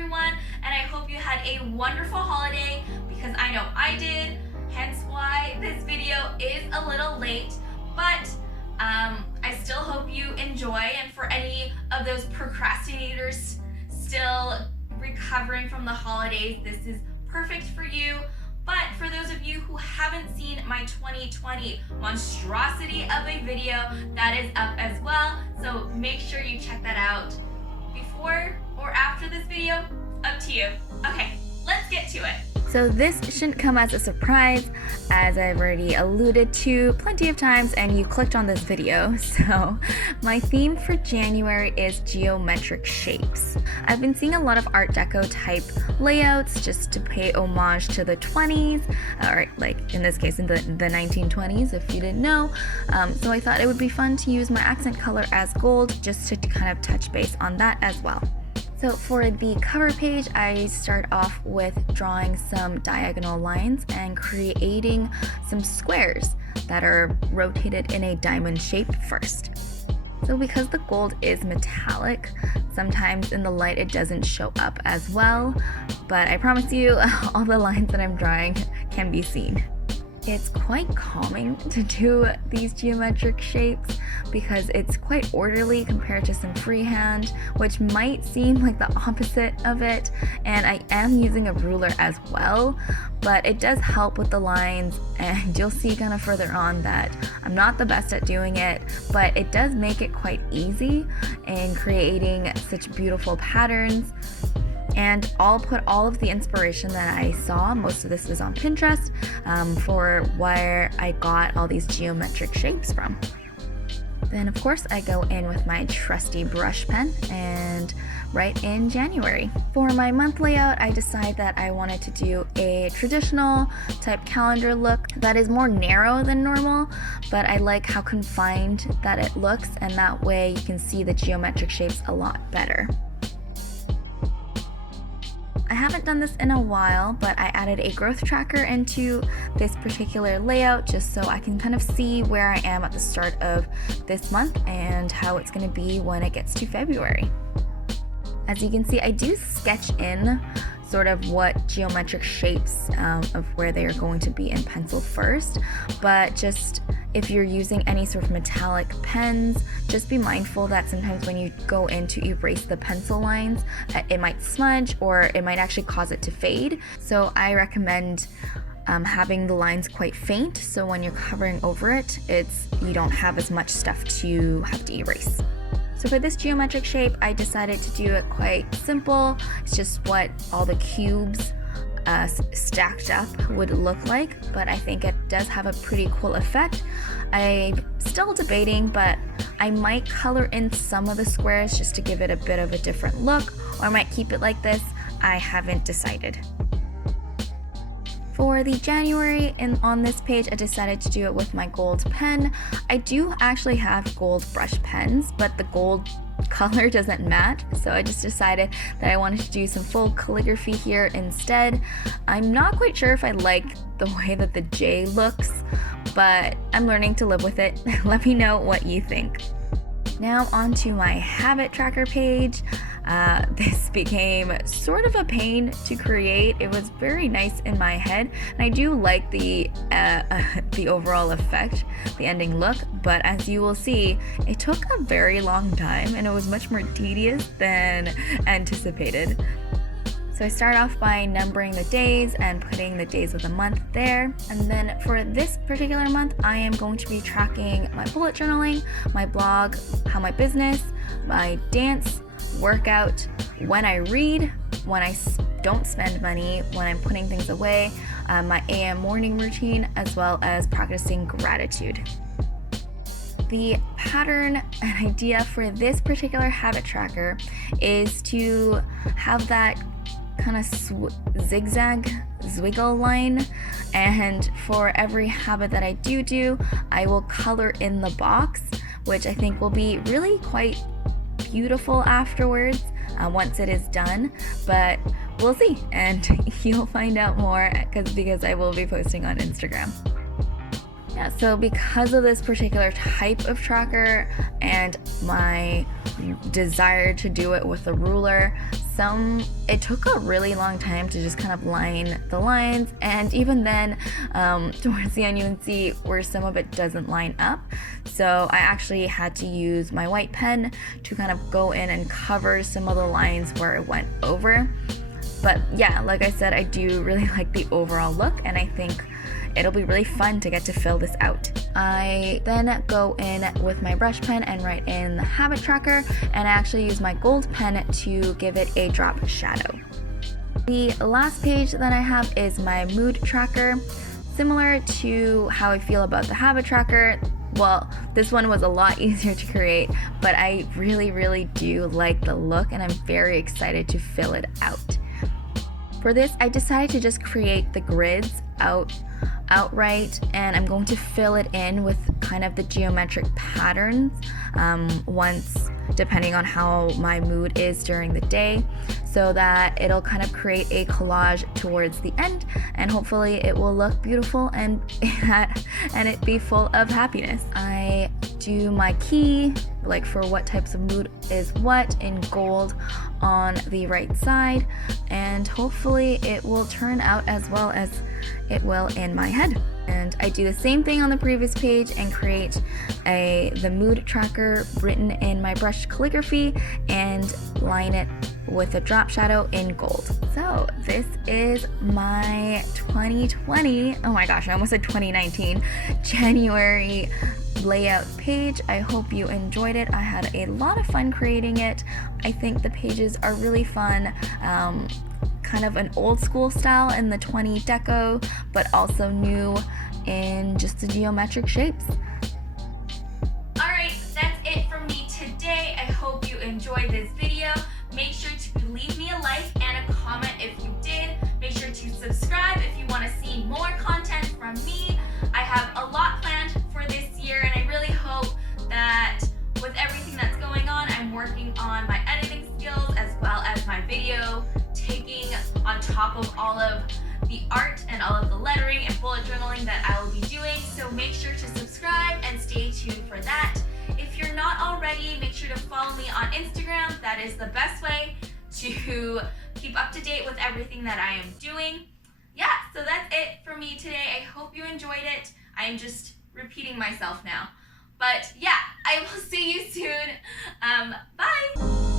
everyone, and I hope you had a wonderful holiday because I know I did, hence why this video is a little late, but I still hope you enjoy, and for any of those procrastinators still recovering from the holidays, this is perfect for you. But for those of you who haven't seen my 2020 monstrosity of a video, that is up as well, so make sure you check that out before or after this video, up to you. Okay, let's get to it. So this shouldn't come as a surprise, as I've already alluded to plenty of times and you clicked on this video. So my theme for January is geometric shapes. I've been seeing a lot of Art Deco type layouts just to pay homage to the 20s, or like in this case in the 1920s if you didn't know. So I thought it would be fun to use my accent color as gold just to kind of touch base on that as well. So for the cover page, I start off with drawing some diagonal lines and creating some squares that are rotated in a diamond shape first. So because the gold is metallic, sometimes in the light it doesn't show up as well, but I promise you all the lines that I'm drawing can be seen. It's quite calming to do these geometric shapes because it's quite orderly compared to some freehand, which might seem like the opposite of it, and I am using a ruler as well, but it does help with the lines, and you'll see kind of further on that I'm not the best at doing it, but it does make it quite easy in creating such beautiful patterns. And I'll put all of the inspiration that I saw, most of this is on Pinterest, for where I got all these geometric shapes from. Then of course I go in with my trusty brush pen and write in January. For my month layout, I decide that I wanted to do a traditional type calendar look that is more narrow than normal, but I like how confined that it looks, and that way you can see the geometric shapes a lot better. I haven't done this in a while, but I added a growth tracker into this particular layout just so I can kind of see where I am at the start of this month and how it's going to be when it gets to February. As you can see, I do sketch in sort of what geometric shapes of where they are going to be in pencil first, but just if you're using any sort of metallic pens, just be mindful that sometimes when you go in to erase the pencil lines, it might smudge or it might actually cause it to fade. So I recommend having the lines quite faint, so when you're covering over it, you don't have as much stuff to have to erase. So for this geometric shape, I decided to do it quite simple. It's just what all the cubes stacked up would look like, but I think it does have a pretty cool effect. I'm still debating, but I might color in some of the squares just to give it a bit of a different look, or I might keep it like this. I haven't decided. For the January, and on this page, I decided to do it with my gold pen. I do actually have gold brush pens, but the gold color doesn't match, so I just decided that I wanted to do some full calligraphy here instead. I'm not quite sure if I like the way that the J looks, but I'm learning to live with it. Let me know what you think. Now onto my habit tracker page. This became sort of a pain to create. It was very nice in my head, and I do like the overall effect, the ending look, but as you will see, it took a very long time and it was much more tedious than anticipated. So I start off by numbering the days and putting the days of the month there. And then for this particular month, I am going to be tracking my bullet journaling, my blog, how my business, my dance, workout, when I read, when I don't spend money, when I'm putting things away, my AM morning routine, as well as practicing gratitude. The pattern and idea for this particular habit tracker is to have that kind of zigzag zwiggle line, and for every habit that I do, I will color in the box, which I think will be really quite beautiful afterwards once it is done, but we'll see, and you'll find out more because I will be posting on Instagram. Yeah, so because of this particular type of tracker and my desire to do it with a ruler, it took a really long time to just kind of line the lines, and even then towards the end you can see where some of it doesn't line up, so I actually had to use my white pen to kind of go in and cover some of the lines where it went over. But yeah, like I said, I do really like the overall look, and I think it'll be really fun to get to fill this out. I then go in with my brush pen and write in the habit tracker, and I actually use my gold pen to give it a drop shadow. The last page that I have is my mood tracker. Similar to how I feel about the habit tracker, well, this one was a lot easier to create, but I really do like the look, and I'm very excited to fill it out. For this, I decided to just create the grids outright, and I'm going to fill it in with kind of the geometric patterns once, depending on how my mood is during the day, so that it'll kind of create a collage towards the end, and hopefully it will look beautiful and it be full of happiness. I do my key, like for what types of mood is what, in gold on the right side, and hopefully it will turn out as well as it will in my head. And I do the same thing on the previous page and create the mood tracker written in my brushed calligraphy and line it with a drop shadow in gold. So this is my 2020, oh my gosh, I almost said 2019, January layout page. I hope you enjoyed it. I had a lot of fun creating it. I think the pages are really fun. Kind of an old school style in the 20 deco, but also new in just the geometric shapes. Alright, that's it from me today. I hope you enjoyed this video. Make sure to leave me a like and a comment if you did. Make sure to subscribe if you want to see more content from me. I have a lot planned for this year, and I really hope that with everything that's going on, I'm working on my editing skills as well as my video taking on top of all of the art and all of the lettering and bullet journaling that I will be doing. So make sure to subscribe and stay tuned for that. If you're not already, make sure to follow me on Instagram. That is the best way to keep up to date with everything that I am doing. Yeah, so that's it for me today. I hope you enjoyed it. I am just repeating myself now. But yeah, I will see you soon. Bye!